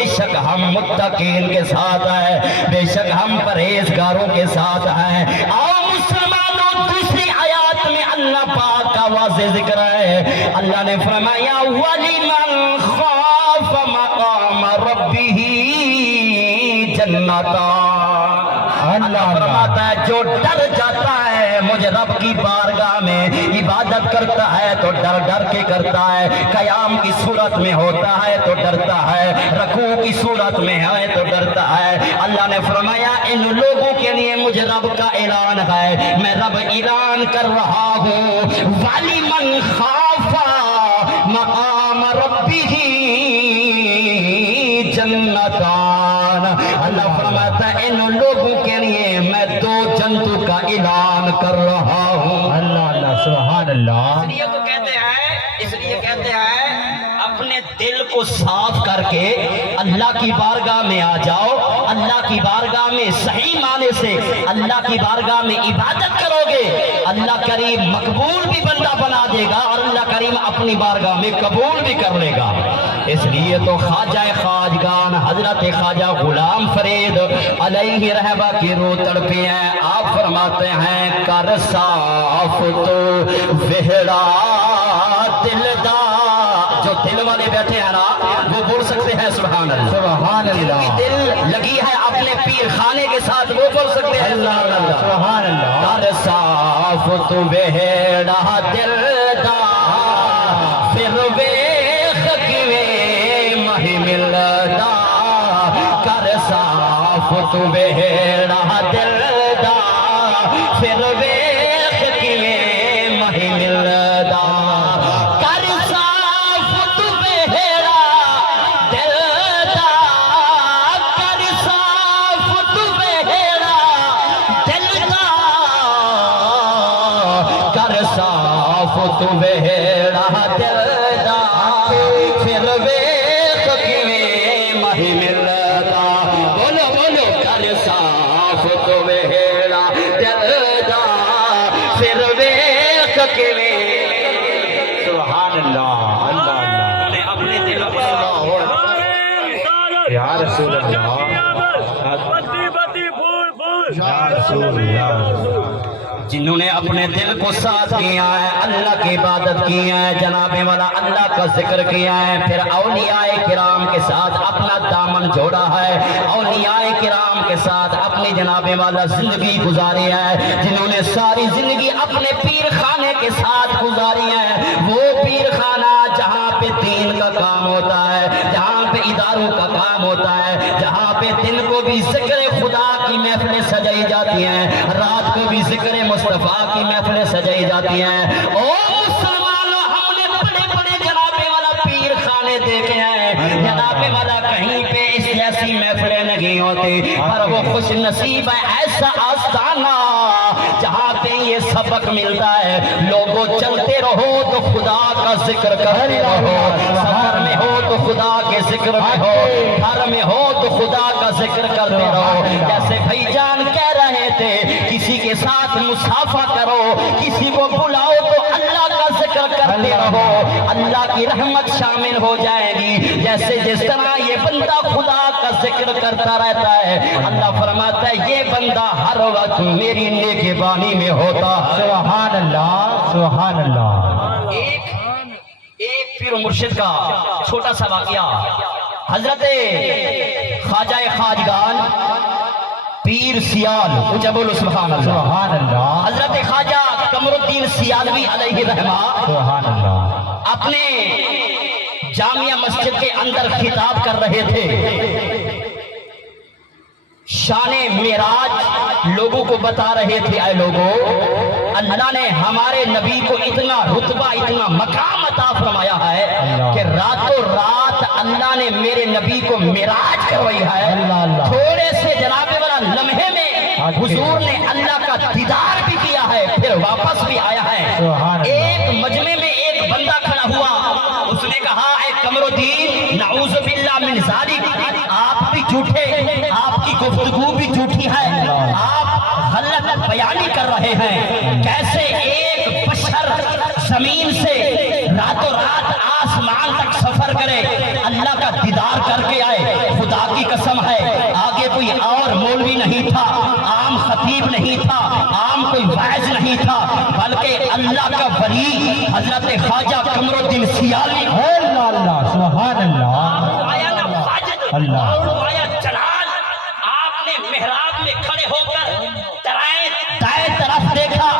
بے شک ہم متقین کے ساتھ ہیں، بے شک ہم پرہیزگاروں کے ساتھ ہیں۔ آؤ مسلمانوں، دوسری آیات میں اللہ پاک کا واضح ذکر ہے۔ اللہ نے فرمایا وَلِمَنْ خَافَ مَقَامَ رَبِّهِ جَنَّتَانِ۔ اللہ فرماتا ہے جو ڈر جاتا ہے مجھے رب کی بارگاہ میں، عبادت کرتا ہے تو ڈر ڈر کے کرتا ہے، قیام کی صورت میں ہوتا ہے تو ڈرتا ہے، رکوع کی صورت میں ہے تو ڈرتا ہے۔ اللہ نے فرمایا ان لوگوں کے لیے مجھے رب کا اعلان ہے، میں رب اعلان کر رہا ہوں وَلِمَنْ خَافَ مَقَامَ رَبِّهِ جَنَّتَانِ۔ اللہ فرماتا ہے ان لوگوں کے لیے میں دو جنتوں کا اعلان کر رہا ہوں۔ اللہ اللہ سبحان اللہ۔ اس لیے تو کہتے ہیں اپنے دل کو صاف کر کے اللہ کی بارگاہ میں آ جاؤ، اللہ کی بارگاہ میں صحیح معنی سے اللہ کی بارگاہ میں عبادت کرو گے، اللہ کریم مقبول بھی بندہ بنا دے گا اور اللہ کریم اپنی بارگاہ میں قبول بھی کر لے گا۔ اس لیے تو خواجہ خواجگان حضرت خواجہ غلام فرید علیہ رحمہ کی روح تڑپی ہیں۔ آپ فرماتے ہیں کر صاف تو وہڑا دل دا، جو دل والے بیٹھے ہیں نا وہ بول سکتے ہیں سبحان اللہ، سبحان اللہ۔ دل لگی ہے اپنے پیر خانے کے ساتھ وہ بول سکتے ہیں اللہ اللہ سبحان اللہ۔ کر صاف تو وہڑا دل دا پھر ویخ کیویں مہی ملدا، کر صاف تو وہڑا دل دا پھر ویخ کیویں مہی ملدا، کر صاف تو وہڑا دل دا، کر صاف تو وہڑا دل دا، کر صاف تو وہڑا دل دا پھر ویخ کیویں مہی ملدا۔ بولو بولو کر صاف تو وہڑا دل دا پھر ویخ کیویں۔ سبحان اللہ اللہ اللہ اپنے دل کو یا رسول اللہ یا رسول اللہ۔ جنہوں نے اپنے دل کو صاف کیا ہے، اللہ کی عبادت کی ہے، جناب والا اللہ کا ذکر کیا ہے، پھر اولیاء کرام کے ساتھ اپنا دامن جوڑا ہے، اولیاء کرام کے ساتھ اپنی جناب والا زندگی گزاری ہے، جنہوں نے ساری زندگی اپنے پیر خانے کے ساتھ گزاری ہے، وہ پیر خانہ جہاں پہ دین کا کام ہوتا ہے، جہاں پہ اداروں کا کام ہوتا ہے، جہاں پہ دن کو بھی ذکر خدا کی محفلیں سجائی جاتی ہیں، رات کو بھی ذکر مصطفیٰ کی محفلیں سجائی جاتی ہیں۔ او مسلمانوں، ہم نے بڑے بڑے جناب والا پیر خانے دیکھے ہیں، جناب والا کہیں پہ اس جیسی محفلیں نہیں ہوتی، پر وہ خوش نصیب ہے ایسا آستانہ جہاں پہ یہ سبق ملتا ہے، لوگوں چلتے رہو تو خدا کا ذکر کرتے رہو، سفر میں ہو تو خدا کے ذکر میں ہو، گھر میں ہو تو خدا کا ذکر کرتے رہو۔ جیسے بھائی جان کہہ رہے تھے کسی کے ساتھ مصافحہ کرو، کسی کو بلاؤ تو اللہ کا ذکر کرتے رہو، اللہ کی رحمت شامل ہو جائے گی۔ جیسے جس طرح یہ بندہ خدا کا ذکر کرتا رہتا ہے، اللہ فرماتا ہے یہ بندہ ہر وقت میری نگہبانی میں ہوتا ہے۔ سبحان اللہ سبحان اللہ۔ ایک پیر و مرشد کا چھوٹا سا واقعہ، حضرت خواجہ خواجگان پیر سیال، اونچا بولو سبحان اللہ، سبحان اللہ حضرت خواجہ قمر الدین سیالوی علیہ رحمہ سبحان اللہ۔ اپنے جامعہ مسجد کے اندر خطاب کر رہے تھے، شان معراج لوگوں کو بتا رہے تھے، اے لوگوں اللہ نے ہمارے نبی کو اتنا رتبہ اتنا مقام عطا فرمایا ہے کہ راتوں رات اللہ نے میرے نبی کو معراج کروائی ہے، تھوڑے سے جناب والا لمحے میں حضور نے اللہ کا دیدار بھی کیا ہے، پھر واپس بھی آیا ہے۔ ایک مجمع میں ایک بندہ کھڑا ہوا، اس نے کہا اے قمر الدین نعوذ باللہ من ذالک، آپ بھی جھوٹے، آپ کی گفتگو بھی جھوٹی ہے، آپ غلط بیانی کر رہے ہیں، کیسے ایک بشر زمین سے راتوں رات آسمان تک سفر کرے، اللہ اللہ کا دیدار کر کے آئے. خدا کی قسم ہے آگے کوئی اور مولوی نہیں تھا, عام خطیب نہیں تھا, عام کوئی واعظ نہیں تھا, بلکہ اللہ کا ولی حضرت خواجہ قمر الدین سیالی. اللہ سبحان اللہ اللہ جلال آپ نے محراب میں کھڑے ہو کر دائیں طرف دیکھا,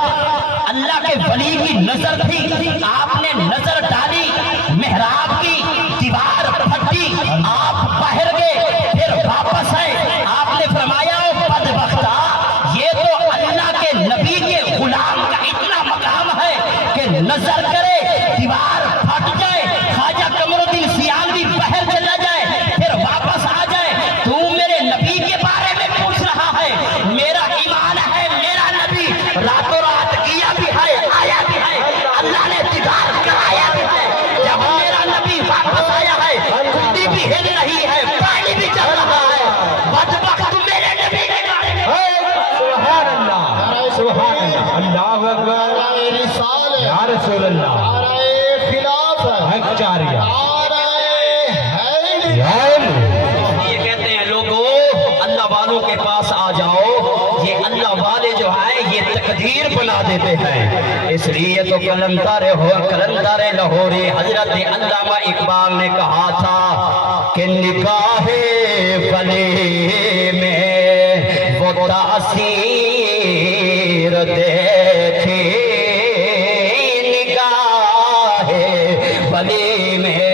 اللہ کے ولی کی نظر تھی, آپ نے نظر ڈالی, محراب کی دیوار پھٹی, آپ باہر گئے, پھر واپس آئے. آپ نے فرمایا او بدبختہ, یہ تو اللہ کے نبی کے غلام کا اتنا مقام ہے کہ نظر کرے دیوار پھٹ جائے, خواجہ قمر الدین سیالوی باہر چلا جائے, پھر واپس آ جائے. تو میرے نبی کے بارے میں پوچھ رہا ہے, میرا ایمان ہے میرا نبی راتوں رات کیا بھی ہے, آیا بھی ہے, اللہ نے دیدار کرایا بھی ہے. جب میرا نبی واپس آیا ہے, کھٹی بھی ہل رہی ہے, پانی بھی چل رہا ہے. بدبخت میرے نبی کے بارے میں. سبحان اللہ سبحان اللہ اللہ اکبر یا رسول اللہ اچاریہ یہ کہتے ہیں لوگوں اللہ والوں کے پاس آ جاؤ, یہ اللہ والے جو ہیں یہ تقدیر بنا دیتے ہیں. اس لیے تو کلندر لاہوری حضرت علامہ اقبال نے کہا تھا کہ نکاح ولی میں وہ تاثیر دیکھی, نکاح ولی میں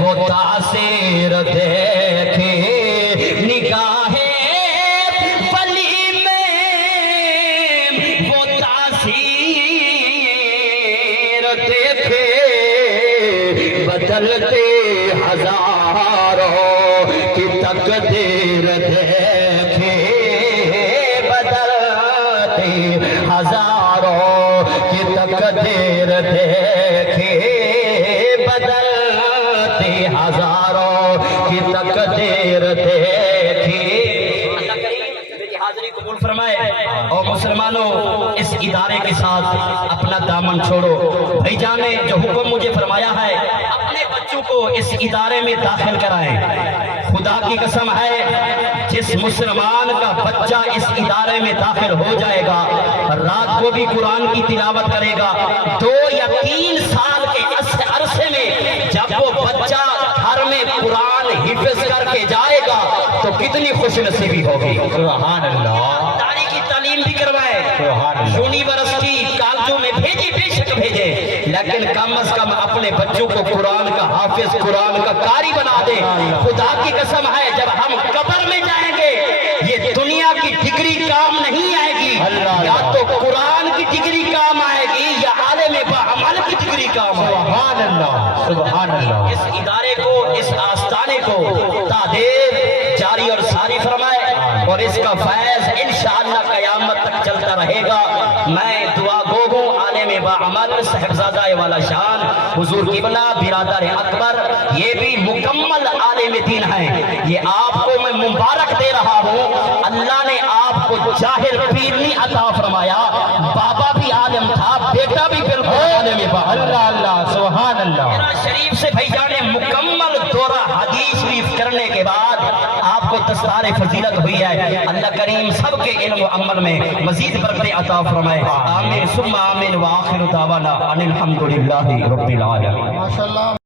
وہ تاثیر دیکھی, نگاہ ولی میں وہ تاثیر دیکھے, بدلتے ہزاروں کی تقدیر دیکھے, بدلتے ہزاروں کی تقدیر دیکھے, بدلتے ہزاروں کی تقدیر دیکھی. اللہ کریم میری حاضری قبول فرمائے. اور مسلمانوں اس ادارے کے ساتھ اپنا دامن چھوڑو. بھائی جان نے جو حکم مجھے فرمایا ہے اپنے بچوں کو اس ادارے میں داخل کرائیں. خدا کی قسم ہے جس مسلمان کا بچہ اس ادارے میں داخل ہو جائے گا, رات کو بھی قرآن کی تلاوت کرے گا, 2 یا 3 سال کے عرصے میں جب وہ بچہ گھر میں قرآن حفظ کر کے جائے گا تو کتنی خوش نصیبی ہوگی. سبحان اللہ داری کی تعلیم بھی کروائے, سبحان اللہ. یونیورسٹی کالجوں میں بھیجے, بے شک بھیجے, لیکن کم از کم اپنے بچوں کو قرآن کا حافظ, قرآن کا قاری بنا دے. خدا کی قسم ہے جب ہم قبر میں جائیں گے یہ دنیا کی ڈگری کام نہیں آئے گی, یا تو قرآن کی ڈگری کام آئے گی یا عالم باعمل کی ڈگری کام آئے گی. سبحان اللہ سبحان اللہ. اس ادارے کو, اس آستانے کو تعدیر جاری اور ساری فرمائے, اور اس کا فیض انشاءاللہ قیامت تک چلتا رہے گا. میں دعا گو ہوں عالم باعمل صاحبزادہ والا شان حضور قبلہ برادر اکبر, یہ بھی مکمل عالم دین ہیں. یہ آپ کو میں مبارک دے رہا ہوں, اللہ نے آپ کو جاہل پیر نہیں عطا فرمایا, بابا بھی عالم تھا, بیٹا بھی بالکل عالم باعمل. اللہ اللہ سبحان اللہ. میرا شریف سے بھائی جانے مکمل دورہ حدیث شریف کرنے کے بعد آپ کو دستار فضیلت ہوئی ہے. اللہ کریم سب کے علم و عمل میں مزید برکت عطا فرمائے. آمین ثم آمین. وآخر دعوانا ان الحمدللہ رب العالمین.